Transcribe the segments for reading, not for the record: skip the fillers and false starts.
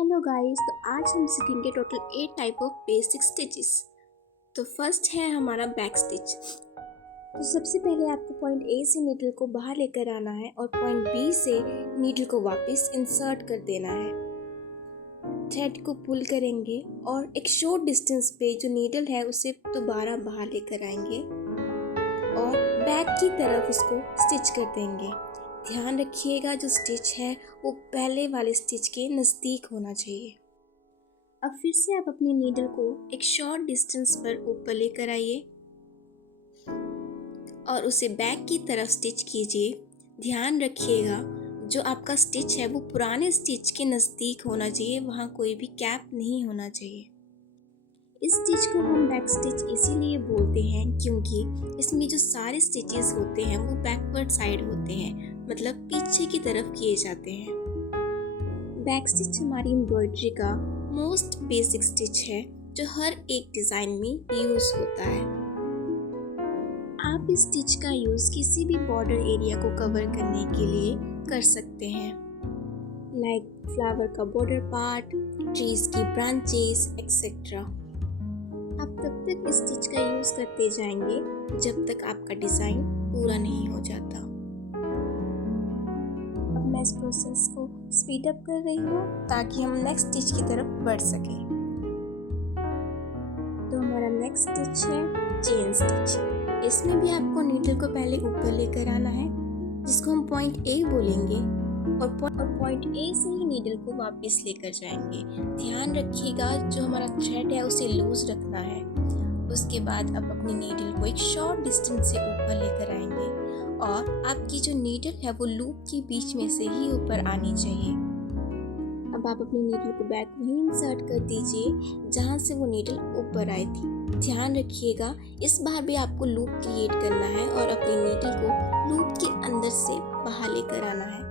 Hello guys, तो आज हम सीखेंगे total 8 type of basic stitches. तो फर्स्ट है हमारा बैक स्टिच। तो सबसे पहले आपको पॉइंट ए से नीडल को बाहर लेकर आना है और पॉइंट बी से नीडल को वापस इंसर्ट कर देना है। थ्रेड को पुल करेंगे और एक शॉर्ट डिस्टेंस पे जो नीडल है उसे दोबारा बाहर लेकर आएंगे और बैक की तरफ उसको स्टिच कर देंगे। ध्यान रखिएगा जो स्टिच है वो पहले वाले स्टिच के नज़दीक होना चाहिए। अब फिर से आप अपनी नीडल को एक शॉर्ट डिस्टेंस पर ऊपर लेकर आइए और उसे बैक की तरफ स्टिच कीजिए। ध्यान रखिएगा जो आपका स्टिच है वो पुराने स्टिच के नज़दीक होना चाहिए, वहाँ कोई भी गैप नहीं होना चाहिए। इस स्टिच को हम बैक स्टिच इसीलिए बोलते हैं क्योंकि इसमें जो सारे स्टिचेस होते हैं वो बैकवर्ड साइड होते हैं, मतलब पीछे की तरफ किए जाते हैं। बैक स्टिच हमारी एम्ब्रॉयडरी का मोस्ट बेसिक स्टिच है जो हर एक डिज़ाइन में यूज़ होता है। आप इस स्टिच का यूज़ किसी भी बॉर्डर एरिया को कवर करने के लिए कर सकते हैं, लाइक फ्लावर का बॉर्डर पार्ट, ट्रीज की ब्रांचेस एक्सेट्रा। आप तब तक इस स्टिच का यूज़ करते जाएंगे जब तक आपका डिज़ाइन पूरा नहीं हो जाता। अब मैं इस प्रोसेस को स्पीड अप कर रही हूँ ताकि हम नेक्स्ट स्टिच की तरफ बढ़ सकें। तो हमारा नेक्स्ट स्टिच है चेन स्टिच। इसमें भी आपको नीडल को पहले ऊपर लेकर आना है, जिसको हम पॉइंट ए बोलेंगे, और पॉइंट ए से ही नीडल को वापस लेकर जाएंगे। ध्यान रखिएगा जो हमारा थ्रेड है उसे लूज रखना है। उसके बाद आप अपनी नीडल को एक शॉर्ट डिस्टेंस से ऊपर लेकर आएंगे और आपकी जो नीडल है वो लूप के बीच में से ही ऊपर आनी चाहिए। अब आप अपनी नीडल को बैक वहीं इंसर्ट कर दीजिए जहाँ से वो नीडल ऊपर आई थी। ध्यान रखिएगा इस बार भी आपको लूप क्रिएट करना है और अपनी नीडल को लूप के अंदर से बाहर लेकर आना है।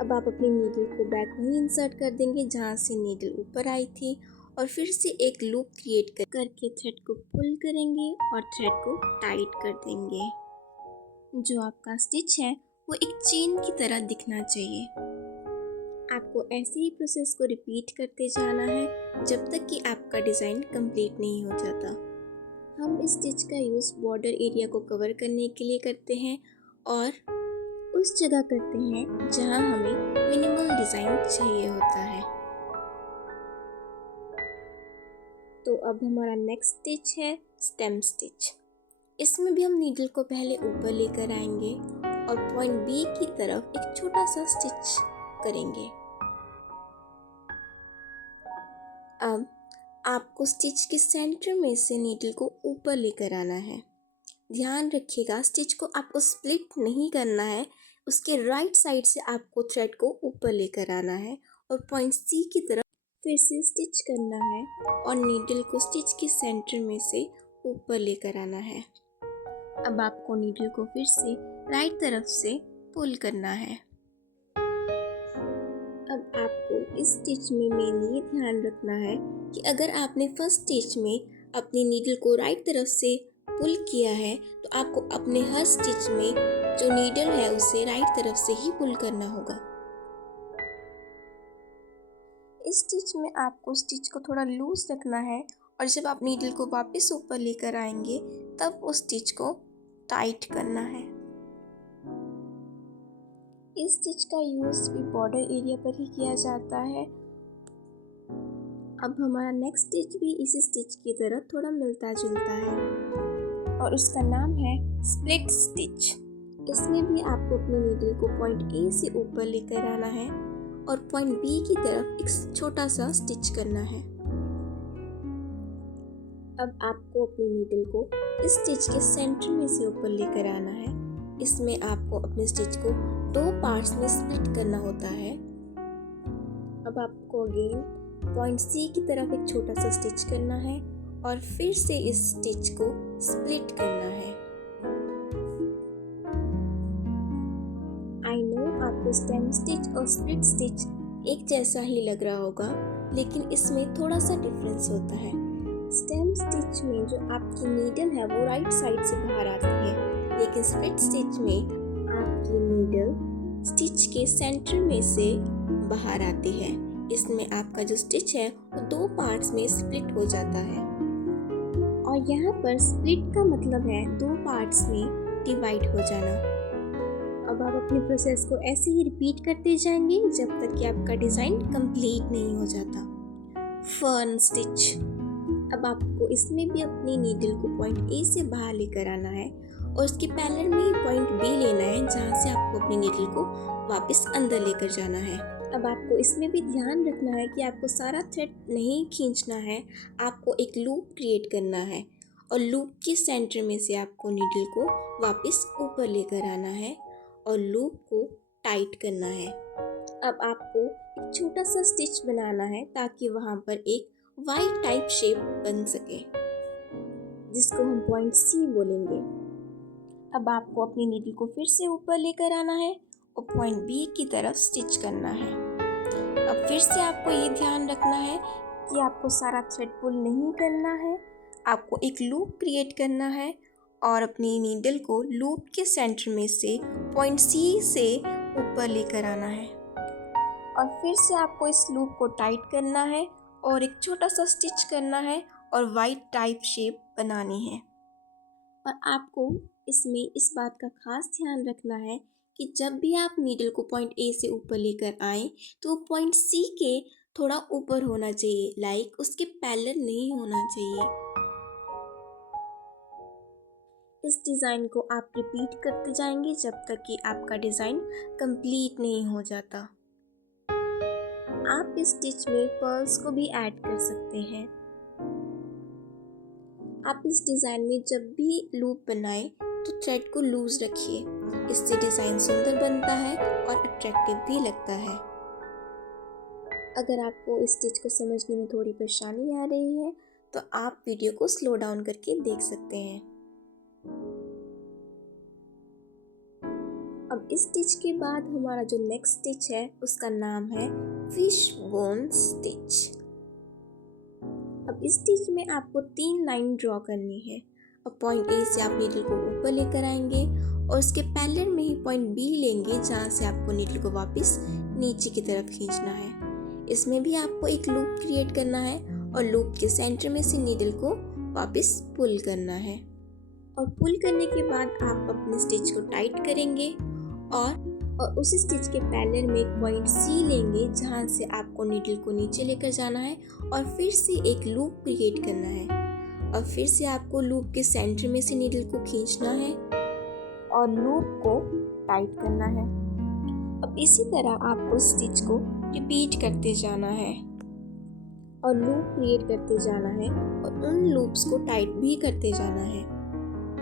अब आप अपनी नीडल को बैक वहीं इंसर्ट कर देंगे जहाँ से नीडल ऊपर आई थी और फिर से एक लूप क्रिएट करके थ्रेड को पुल करेंगे और थ्रेड को टाइट कर देंगे। जो आपका स्टिच है वो एक चेन की तरह दिखना चाहिए। आपको ऐसे ही प्रोसेस को रिपीट करते जाना है जब तक कि आपका डिज़ाइन कंप्लीट नहीं हो जाता। हम इस स्टिच का यूज़ बॉर्डर एरिया को कवर करने के लिए करते हैं और उस जगह करते हैं जहां हमें मिनिमल डिज़ाइन चाहिए होता है। तो अब हमारा नेक्स्ट स्टिच है स्टेम स्टिच। इसमें भी हम नीडल को पहले ऊपर लेकर आएंगे और पॉइंट बी की तरफ एक छोटा सा स्टिच करेंगे। अब आपको स्टिच के सेंटर में से नीडल को ऊपर लेकर आना है। ध्यान रखिएगा स्टिच को आपको स्प्लिट नहीं करना है, उसके राइट साइड से आपको थ्रेड को ऊपर लेकर आना है और पॉइंट सी की तरफ फिर से स्टिच करना है और नीडल को स्टिच के सेंटर में से ऊपर लेकर आना है। अब आपको नीडल को फिर से राइट तरफ से पुल करना है। अब आपको इस स्टिच में मेनली ध्यान रखना है कि अगर आपने फर्स्ट स्टिच में अपनी नीडल को राइट तरफ से पुल किया है तो आपको अपने हर स्टिच में जो नीडल है उसे राइट तरफ से ही पुल करना होगा। इस स्टिच में आपको स्टिच को थोड़ा लूज रखना है और जब आप नीडल को वापस ऊपर लेकर आएंगे तब उस स्टिच को टाइट करना है। इस स्टिच का यूज़ भी बॉर्डर एरिया पर ही किया जाता है। अब हमारा नेक्स्ट स्टिच भी इसी स्टिच की तरह थोड़ा मिलता जुलता है और उसका नाम है स्प्लिट स्टिच। इसमें भी आपको अपनी नीडल को पॉइंट ए से ऊपर लेकर आना है और पॉइंट बी की तरफ एक छोटा सा स्टिच करना है। अब आपको अपनी नीडल को इस स्टिच के सेंटर में से ऊपर लेकर आना है। इसमें आपको अपने स्टिच को 2 पार्ट्स में स्प्लिट करना होता है। अब आपको अगेन पॉइंट सी की तरफ एक छोटा सा स्टिच करना है और फिर से इस स्टिच को स्प्लिट करना है। आई नो आपको स्टेम स्टिच और स्प्लिट स्टिच एक जैसा ही लग रहा होगा, लेकिन इसमें थोड़ा सा डिफरेंस होता है। स्टेम स्टिच में जो आपकी नीडल है वो राइट साइड से बाहर आती है, लेकिन स्प्लिट स्टिच में आपकी नीडल स्टिच के सेंटर में से बाहर आती है। इसमें आपका जो स्टिच है वो 2 पार्ट्स में स्प्लिट हो जाता है। और यहाँ पर स्प्लिट का मतलब है 2 पार्ट्स में डिवाइड हो जाना। अब आप अपने प्रोसेस को ऐसे ही रिपीट करते जाएंगे जब तक कि आपका डिज़ाइन कंप्लीट नहीं हो जाता। Fern stitch. अब आपको इसमें भी अपनी नीडल को पॉइंट ए से बाहर लेकर आना है और उसके पैरेलल में ही पॉइंट बी लेना है, जहाँ से आपको अपनी नीडल को वापस अंदर लेकर जाना है। अब आपको इसमें भी ध्यान रखना है कि आपको सारा थ्रेड नहीं खींचना है, आपको एक लूप क्रिएट करना है और लूप के सेंटर में से आपको नीडल को वापस ऊपर लेकर आना है और लूप को टाइट करना है। अब आपको एक छोटा सा स्टिच बनाना है ताकि वहाँ पर एक वाई टाइप शेप बन सके, जिसको हम पॉइंट सी बोलेंगे। अब आपको अपनी नीडल को फिर से ऊपर लेकर आना है और पॉइंट बी की तरफ स्टिच करना है। अब फिर से आपको ये ध्यान रखना है कि आपको सारा थ्रेड पुल नहीं करना है, आपको एक लूप क्रिएट करना है और अपनी नीडल को लूप के सेंटर में से पॉइंट सी से ऊपर लेकर आना है और फिर से आपको इस लूप को टाइट करना है और एक छोटा सा स्टिच करना है और वाइट टाइप शेप बनानी है। और आपको इसमें इस बात का खास ध्यान रखना है कि जब भी आप नीडल को पॉइंट ए से ऊपर लेकर आएँ तो पॉइंट सी के थोड़ा ऊपर होना चाहिए, लाइक उसके पैरेलल नहीं होना चाहिए। इस डिज़ाइन को आप रिपीट करते जाएंगे जब तक कि आपका डिज़ाइन कंप्लीट नहीं हो जाता। आप इस स्टिच में पर्ल्स को भी ऐड कर सकते हैं। आप इस डिज़ाइन में जब भी लूप बनाएं तो थ्रेड को लूज रखिए, इससे डिज़ाइन सुंदर बनता है और अट्रैक्टिव भी लगता है। अगर आपको इस स्टिच को समझने में थोड़ी परेशानी आ रही है तो आप वीडियो को स्लो डाउन करके देख सकते हैं। अब इस स्टिच के बाद हमारा जो नेक्स्ट स्टिच है उसका नाम है फिश बोन स्टिच। अब इस स्टिच में आपको 3 लाइन ड्रॉ करनी है और पॉइंट ए से आप नीडल को ऊपर लेकर आएंगे और उसके पैरेलल में ही पॉइंट बी लेंगे, जहाँ से आपको नीडल को वापस नीचे की तरफ खींचना है। इसमें भी आपको एक लूप क्रिएट करना है और लूप के सेंटर में से नीडल को वापस पुल करना है और पुल करने के बाद आप अपने स्टिच को टाइट करेंगे और उस स्टिच के पैरेलल में एक पॉइंट सी लेंगे, जहाँ से आपको नीडल को नीचे लेकर जाना है और फिर से एक लूप क्रिएट करना है और फिर से आपको लूप के सेंटर में से नीडल को खींचना है और लूप को टाइट करना है। अब इसी तरह आपको स्टिच को रिपीट करते जाना है और लूप क्रिएट करते जाना है और उन लूप्स को टाइट भी करते जाना है।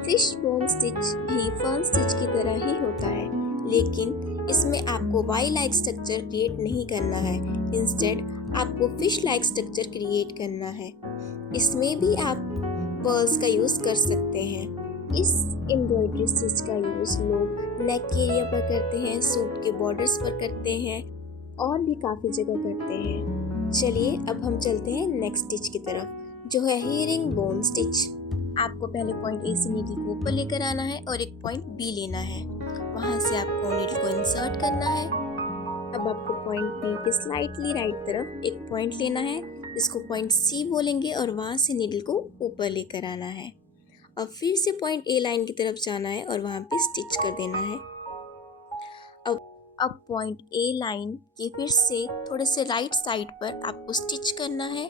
फिश बोन स्टिच भी फर्न स्टिच की तरह ही होता है, लेकिन इसमें आपको वाई लाइक स्ट्रक्चर क्रिएट नहीं करना है, इंस्टेड आपको फिश लाइक स्ट्रक्चर क्रिएट करना है। इसमें भी आप पर्ल्स का यूज़ कर सकते हैं। इस एम्ब्रॉयडरी स्टिच का यूज़ लोग नेक के एरिया पर करते हैं, सूट के बॉर्डर्स पर करते हैं और भी काफ़ी जगह करते हैं। चलिए अब हम चलते हैं नेक्स्ट स्टिच की तरफ, जो है हेयरिंग बोन स्टिच। आपको पहले पॉइंट ए से नीडल को ऊपर लेकर आना है और एक पॉइंट बी लेना है, वहाँ से आपको नीडल को इंसर्ट करना है। अब आपको पॉइंट बी के स्लाइटली राइट तरफ एक पॉइंट लेना है, जिसको पॉइंट सी बोलेंगे और वहाँ से नीडल को ऊपर लेकर आना है और फिर से पॉइंट ए लाइन की तरफ जाना है और वहाँ पे स्टिच कर देना है। अब पॉइंट ए लाइन के फिर से थोड़े से राइट साइड पर आपको स्टिच करना है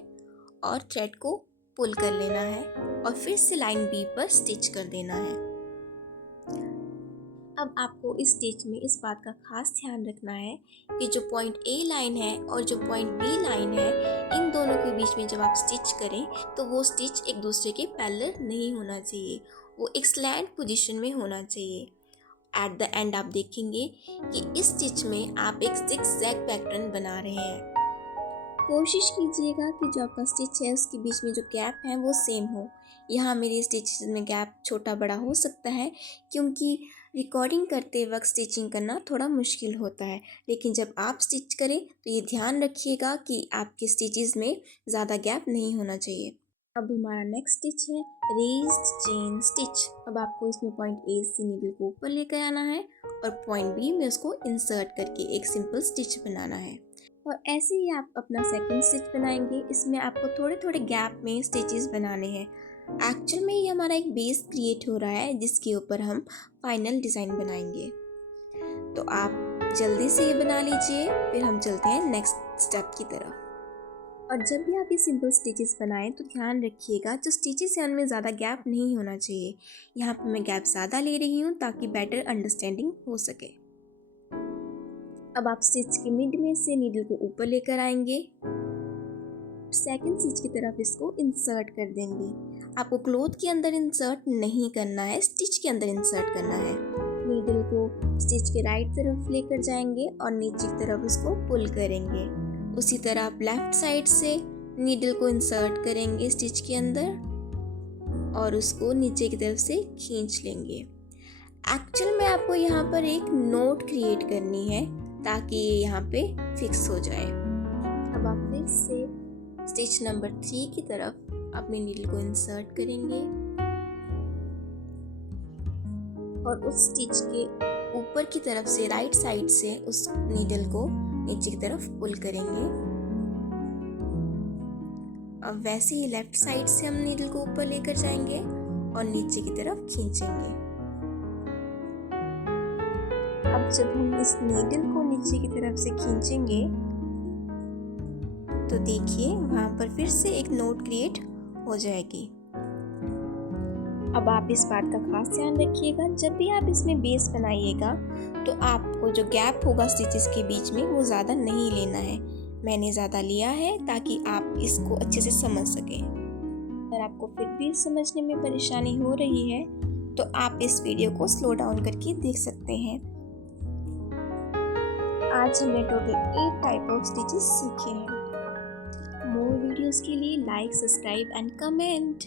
और थ्रेड को पुल कर लेना है और फिर से लाइन बी पर स्टिच कर देना है। अब आपको इस स्टिच में इस बात का खास ध्यान रखना है कि जो पॉइंट ए लाइन है और जो पॉइंट बी लाइन है, इन दोनों के बीच में जब आप स्टिच करें तो वो स्टिच एक दूसरे के पैरेलल नहीं होना चाहिए, वो एक स्लैंट पोजीशन में होना चाहिए। एट द एंड आप देखेंगे कि इस स्टिच में आप एक ज़िग-ज़ैग पैटर्न बना रहे हैं। कोशिश कीजिएगा कि जो आपका स्टिच है उसके बीच में जो गैप है वो सेम हो। यहाँ मेरे स्टिचेस में गैप छोटा बड़ा हो सकता है क्योंकि रिकॉर्डिंग करते वक्त स्टिचिंग करना थोड़ा मुश्किल होता है, लेकिन जब आप स्टिच करें तो ये ध्यान रखिएगा कि आपके स्टिचेस में ज़्यादा गैप नहीं होना चाहिए। अब हमारा नेक्स्ट स्टिच है रेज्ड चेन स्टिच। अब आपको इसमें पॉइंट ए से नीडल को ऊपर लेकर आना है और पॉइंट बी में उसको इंसर्ट करके एक सिंपल स्टिच बनाना है और ऐसे ही आप अपना सेकंड स्टिच बनाएंगे। इसमें आपको थोड़े थोड़े गैप में स्टिचेस बनाने हैं। एक्चुअल में ये हमारा एक बेस क्रिएट हो रहा है जिसके ऊपर हम फाइनल डिज़ाइन बनाएंगे। तो आप जल्दी से ये बना लीजिए, फिर हम चलते हैं नेक्स्ट स्टेप की तरफ। और जब भी आप ये सिंपल स्टिचेस बनाएं तो ध्यान रखिएगा जो स्टिचेस हैं उनमें ज़्यादा गैप नहीं होना चाहिए। यहाँ पर मैं गैप ज़्यादा ले रही हूँ ताकि बेटर अंडरस्टैंडिंग हो सके। अब आप स्टिच के मिड में से नीडल को ऊपर लेकर आएंगे, सेकंड स्टिच की तरफ इसको इंसर्ट कर देंगे। आपको क्लॉथ के अंदर इंसर्ट नहीं करना है, स्टिच के अंदर इंसर्ट करना है। नीडल को स्टिच के राइट तरफ लेकर जाएंगे और नीचे की तरफ इसको पुल करेंगे। उसी तरह आप लेफ्ट साइड से नीडल को इंसर्ट करेंगे स्टिच के अंदर और उसको नीचे की तरफ से खींच लेंगे। एक्चुअल में आपको यहाँ पर एक नोट क्रिएट करनी है ताकि ये यहाँ पे फिक्स हो जाए। अब आप फिर से स्टिच नंबर 3 की तरफ अपनी नीडल को इंसर्ट करेंगे और उस स्टिच के ऊपर की तरफ से राइट साइड से उस नीडल को नीचे की तरफ पुल करेंगे। अब वैसे ही लेफ्ट साइड से हम नीडल को ऊपर लेकर जाएंगे और नीचे की तरफ खींचेंगे। अब जब हम इस नीडल को नीचे की तरफ से खींचेंगे तो देखिए वहां पर फिर से एक नोट क्रिएट हो जाएगी। अब आप इस बात का खास ध्यान रखिएगा जब भी आप इसमें बेस बनाइएगा तो आपको जो गैप होगा स्टिचेस के बीच में वो ज़्यादा नहीं लेना है। मैंने ज़्यादा लिया है ताकि आप इसको अच्छे से समझ सकें। अगर आपको फिर भी समझने में परेशानी हो रही है तो आप इस वीडियो को स्लो डाउन करके देख सकते हैं। आज हमने टोटल 8 टाइप ऑफ स्टिचेस सीखे हैं। मोर वीडियोस के लिए लाइक, सब्सक्राइब एंड कमेंट।